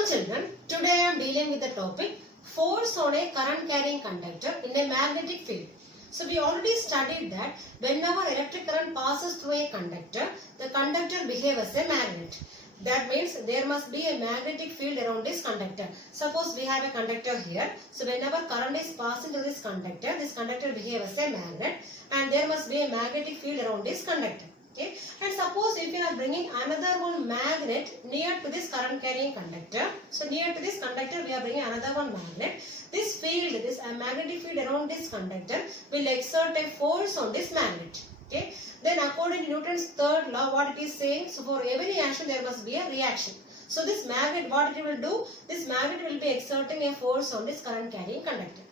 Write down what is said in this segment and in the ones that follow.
Welcome children. Today I am dealing with the topic force on a current carrying conductor in a magnetic field. So we already studied that whenever electric current passes through a conductor, the conductor behaves as a magnet. That means there must be a magnetic field around this conductor. Suppose we have a conductor here. So whenever current is passing through this conductor behaves as a magnet, and there must be a magnetic field around this conductor. Okay, and suppose if you are bringing another one magnet near to this current carrying conductor, so near to this conductor we are bringing another one magnet. This field, this magnetic field around this conductor will exert a force on this magnet. Okay, then according to Newton's third law, what it is saying, so for every action there must be a reaction. So this magnet, what it will do, this magnet will be exerting a force on this current carrying conductor,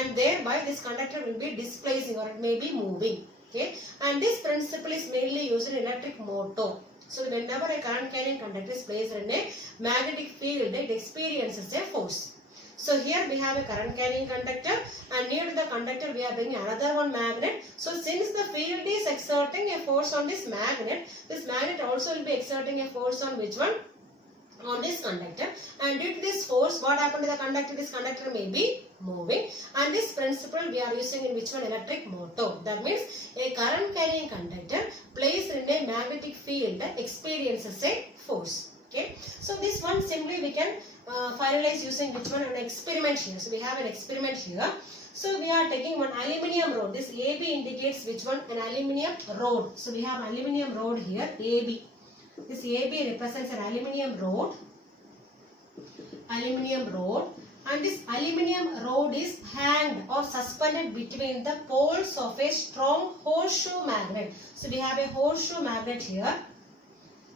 and thereby this conductor will be displacing or it may be moving. Okay, and this principle is mainly used in electric motor. So whenever a current carrying conductor is placed in a magnetic field, it experiences a force. So here we have a current carrying conductor, and near to the conductor we are bringing another one magnet. So since the field is exerting a force on this magnet also will be exerting a force on which one? On this conductor, and due to this force, what happened to the conductor? This conductor may be moving, and this principle we are using in which one? Electric motor. That means a current carrying conductor placed in a magnetic field experiences a force. Okay, so this one simply we can finalize using which one? An experiment here. So we have an experiment here. So we are taking one aluminium rod. This AB indicates which one? An aluminium rod. So we have aluminium rod here, AB. This AB represents an aluminium rod, and this aluminium rod is hanged or suspended between the poles of a strong horseshoe magnet. So we have a horseshoe magnet here,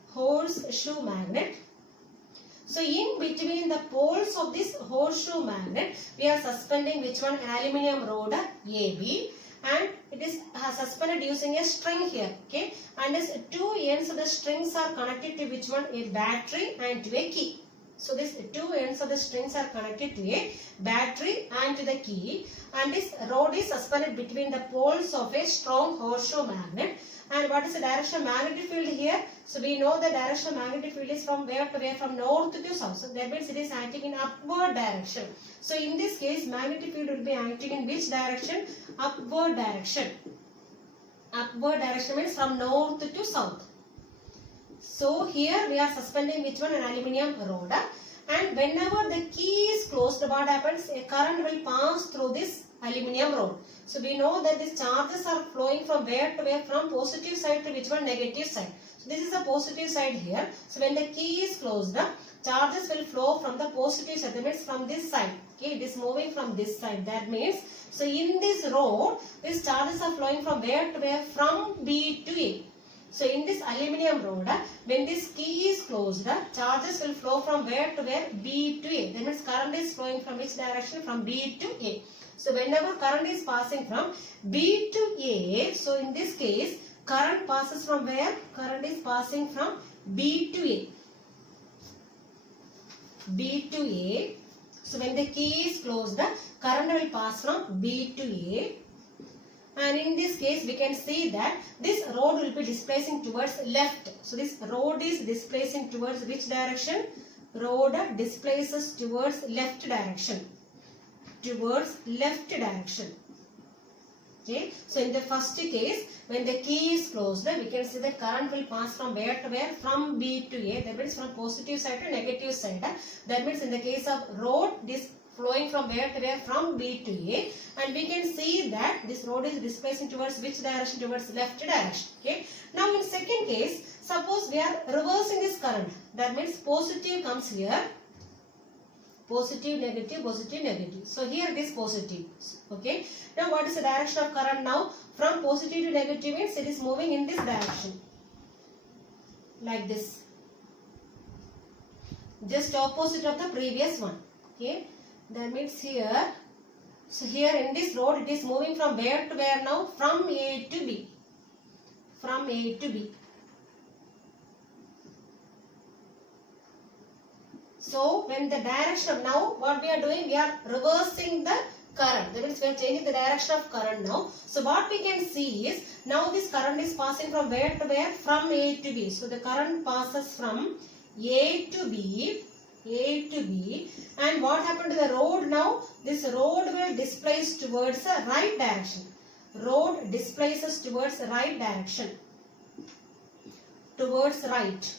horseshoe magnet. So in between the poles of this horseshoe magnet, we are suspending which one? An aluminium rod, AB. And it is suspended using a string here. Okay, and this two ends of the strings are connected to which one? A battery and to a key. So this two ends of the strings are connected to a battery and to the key, and this rod is suspended between the poles of a strong horseshoe magnet. And what is the direction of magnetic field here? So we know the direction of magnetic field is from where to where? From north to south. So that means it is acting in upward direction. So in this case, magnetic field will be acting in which direction? Upward direction. Upward direction means from north to south. So here we are suspending which one? An aluminium rod. And whenever the key is closed, what happens? A current will pass through this aluminium rod. So we know that these charges are flowing from where to where? From positive side to which one? Negative side. So this is the positive side here. So when the key is closed, charges will flow from the positive side. That means from this side. Okay, it is moving from this side. That means, so in this rod, these charges are flowing from where to where? From B to A. So in this aluminium rod, when this key is closed, charges will flow from where to where? B to A. That means current is flowing from which direction? From B to A. So whenever current is passing from B to A, so in this case, current passes from where? Current is passing from B to A. B to A. So when the key is closed, current will pass from B to A. And in this case, we can see that this rod will be displacing towards left. So this rod is displacing towards which direction? Rod displaces towards left direction. Towards left direction. Okay. So in the first case, when the key is closed, we can see that current will pass from where to where? From B to A. That means from positive side to negative side. That means in the case of rod, this flowing from where to where? From B to A. And we can see that this rod is displacing towards which direction? Towards left direction. Okay. Now in second case, suppose we are reversing this current. That means positive comes here. Positive, negative, positive, negative. So here it is positive. Okay. Now what is the direction of current now? From positive to negative means it is moving in this direction. Like this. Just opposite of the previous one. Okay. That means here. So here in this rod it is moving from where to where now? From A to B. From A to B. So when the direction of now, what we are doing? We are reversing the current. That means we are changing the direction of current now. So what we can see is, now this current is passing from where to where? From A to B. So the current passes from A to B, A to B. And what happened to the road now? This road will displace towards the right direction. Road displaces towards the right direction. Towards right.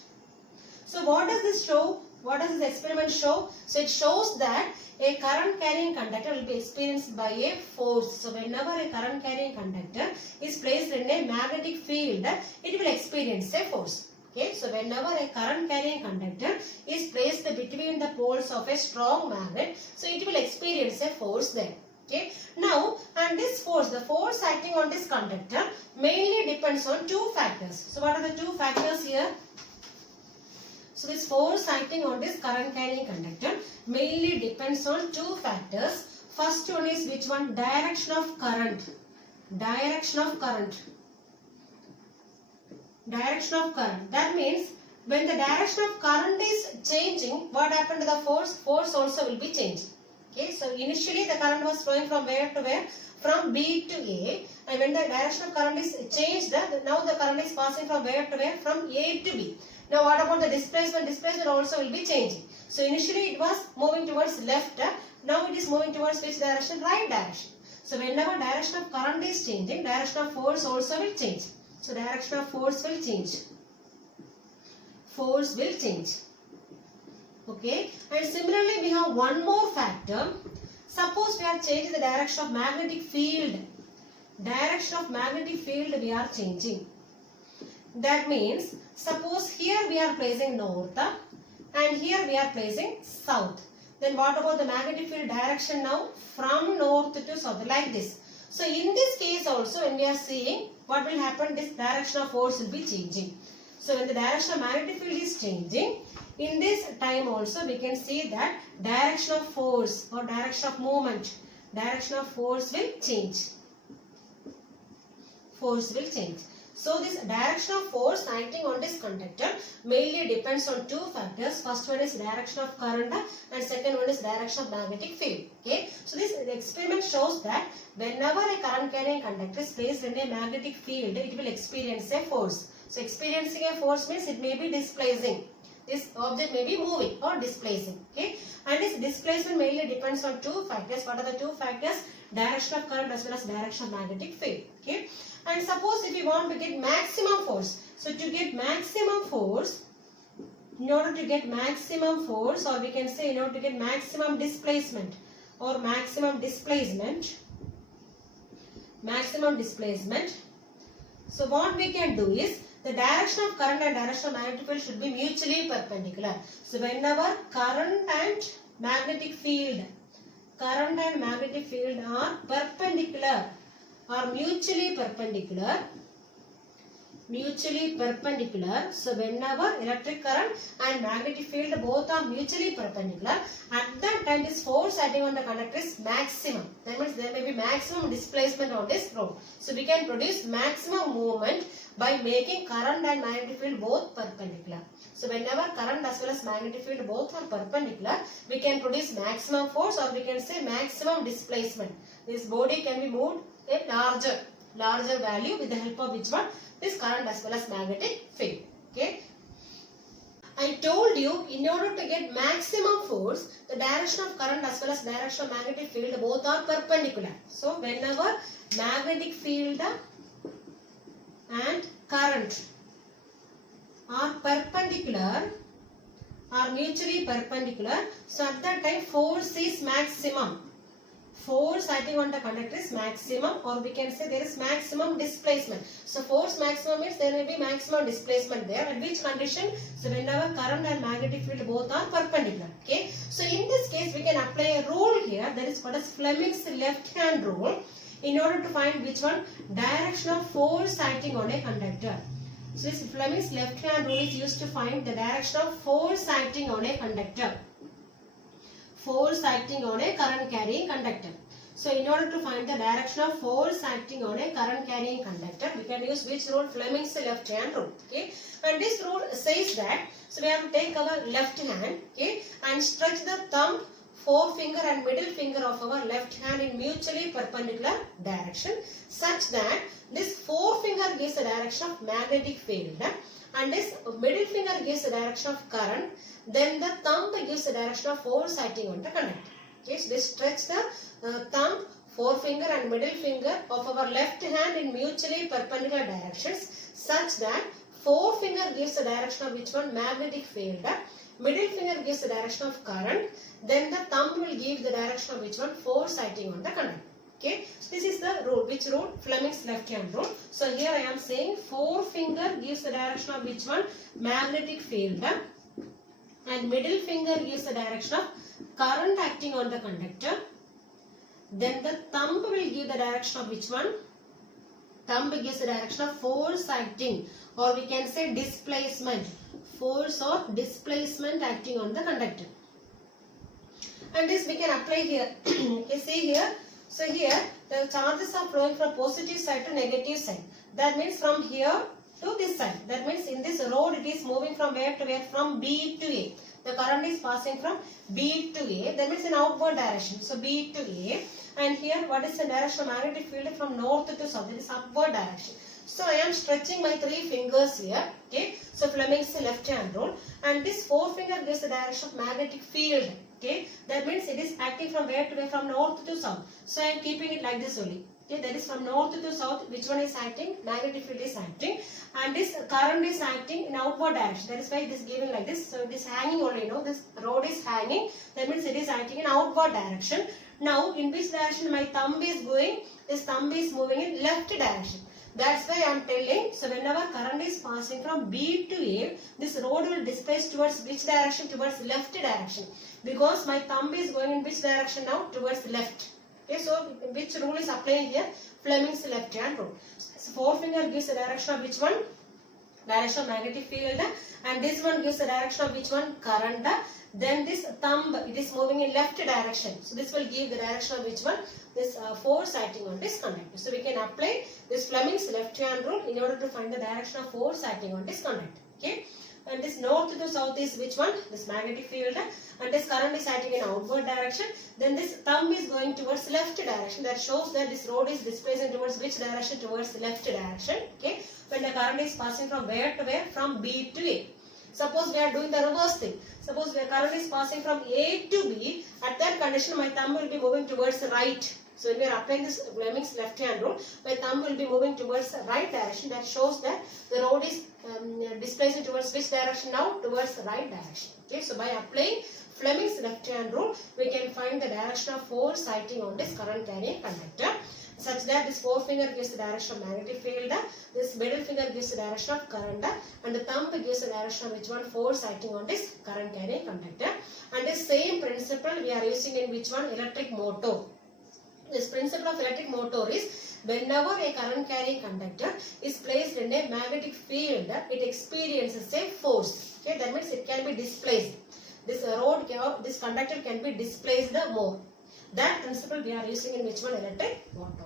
So what does this show? What does this experiment show? So it shows that a current carrying conductor will be experienced by a force. So whenever a current carrying conductor is placed in a magnetic field, it will experience a force. Okay, so whenever a current carrying conductor is placed between the poles of a strong magnet, so it will experience a force there. Okay, now and this force, the force acting on this conductor mainly depends on two factors. So what are the two factors here? So this force acting on this current carrying conductor mainly depends on two factors. First one is which one? Direction of current. Direction of current. Direction of current. That means when the direction of current is changing, what happened to the force? Force also will be changing. Okay, so initially the current was flowing from where to where? From B to A. And when the direction of current is changed, now the current is passing from where to where? From A to B. Now what about the displacement? Displacement also will be changing. So initially it was moving towards left. Now it is moving towards which direction? Right direction. So whenever direction of current is changing, direction of force also will change. So direction of force will change. Force will change. Okay. And similarly we have one more factor. Suppose we are changing the direction of magnetic field. Direction of magnetic field we are changing. That means suppose here we are placing north and here we are placing south. Then what about the magnetic field direction now? From north to south, like this. So in this case also when we are seeing what will happen, this direction of force will be changing. So when the direction of magnetic field is changing, in this time also we can see that direction of force or direction of movement, direction of force will change. Force will change. So this direction of force acting on this conductor mainly depends on two factors. First one is direction of current and second one is direction of magnetic field. Okay. So this experiment shows that whenever a current carrying conductor is placed in a magnetic field, it will experience a force. So experiencing a force means it may be displacing. This object may be moving or displacing. Okay. And this displacement mainly depends on two factors. What are the two factors? Direction of current as well as direction of magnetic field. Okay. And suppose if you want to get maximum force. So to get maximum force, in order to get maximum force, or we can say in order to get maximum displacement or maximum displacement. So what we can do is the direction of current and direction of magnetic field should be mutually perpendicular. So whenever current and magnetic field are perpendicular or mutually perpendicular. So whenever electric current and magnetic field both are mutually perpendicular, at that time this force acting on the conductor is maximum. That means there may be maximum displacement on this road. So we can produce maximum movement by making current and magnetic field both perpendicular. So whenever current as well as magnetic field both are perpendicular, we can produce maximum force, or we can say maximum displacement. This body can be moved a larger value with the help of which one? This current as well as magnetic field. Okay. I told you in order to get maximum force, the direction of current as well as direction of magnetic field both are perpendicular. So whenever magnetic field and current are perpendicular, are mutually perpendicular, so at that time force is maximum. Force acting on the conductor is maximum, or we can say there is maximum displacement. So force maximum means there may be maximum displacement there. At which condition? So whenever current and magnetic field both are perpendicular. Okay. So in this case we can apply a rule here, that is called as Fleming's left hand rule, in order to find which one? Direction of force acting on a conductor. So this Fleming's left hand rule is used to find the direction of force acting on a conductor. Force acting on a current carrying conductor. So in order to find the direction of force acting on a current carrying conductor, we can use which rule? Fleming's left hand rule. Okay. And this rule says that, so we have to take our left hand, okay, and stretch the thumb, forefinger and middle finger of our left hand in mutually perpendicular direction, such that This forefinger gives the direction of magnetic field, and this middle finger gives the direction of current. Then the thumb gives the direction of force acting on the conductor. Okay, so this stretch the thumb, forefinger and middle finger of our left hand in mutually perpendicular directions, such that forefinger gives the direction of which one? Magnetic field. Middle finger gives the direction of current. Then the thumb will give the direction of which one? Force acting on the conductor. Okay, so this is the rule. Which rule? Fleming's left hand rule. So here I am saying forefinger gives the direction of which one? Magnetic field. And middle finger gives the direction of current acting on the conductor. Then the thumb will give the direction of which one? Thumb gives the direction of force acting, or we can say displacement. Force or displacement acting on the conductor. And this we can apply here. You see here. So here the charges are flowing from positive side to negative side. That means from here to this side. That means in this road it is moving from where to where? From B to A. The current is passing from B to A. That means in outward direction. So B to A. And here what is the direction of magnetic field? From north to south. It is upward direction. So I am stretching my three fingers here. Okay. So Fleming's left hand rule. And this forefinger gives the direction of magnetic field. Okay. That means it is acting from where to where? From north to south. So I am keeping it like this only. Okay, that is from north to south. Which one is acting? Magnetic field is acting, and this current is acting in outward direction. That is why it is given like this. So it is hanging only. You know, this rod is hanging. That means it is acting in outward direction. Now, in which direction my thumb is going? This thumb is moving in left direction. That's why I am telling. So whenever current is passing from B to A, this rod will displace towards which direction? Towards left direction. Because my thumb is going in which direction now? Towards left. Okay, so which rule is applying here? Fleming's left hand rule. So forefinger gives the direction of which one? Direction of magnetic field, and this one gives the direction of which one? Current. Then this thumb, it is moving in left direction. So this will give the direction of which one? This force acting on this conductor. So we can apply this Fleming's left hand rule in order to find the direction of force acting on this conductor. Okay. And this north to south is which one? This magnetic field, and this current is acting in outward direction. Then this thumb is going towards left direction. That shows that this rod is displacing towards which direction? Towards the left direction. Okay. When the current is passing from where to where? From B to A. Suppose we are doing the reverse thing. Suppose the current is passing from A to B. At that condition, my thumb will be moving towards the right. So when we are applying this Fleming's left hand rule, my thumb will be moving towards the right direction. That shows that the rod is displacing towards which direction now? Towards the right direction. Okay, so by applying Fleming's left hand rule, we can find the direction of force acting on this current carrying conductor, such that this forefinger gives the direction of magnetic field, this middle finger gives the direction of current, and the thumb gives the direction of which one? Force acting on this current carrying conductor. And the same principle we are using in which one? Electric motor. This principle of electric motor is whenever a current carrying conductor is placed in a magnetic field, it experiences a force. Okay, that means it can be displaced. This this conductor can be displaced more. That principle we are using in which one? Electric motor.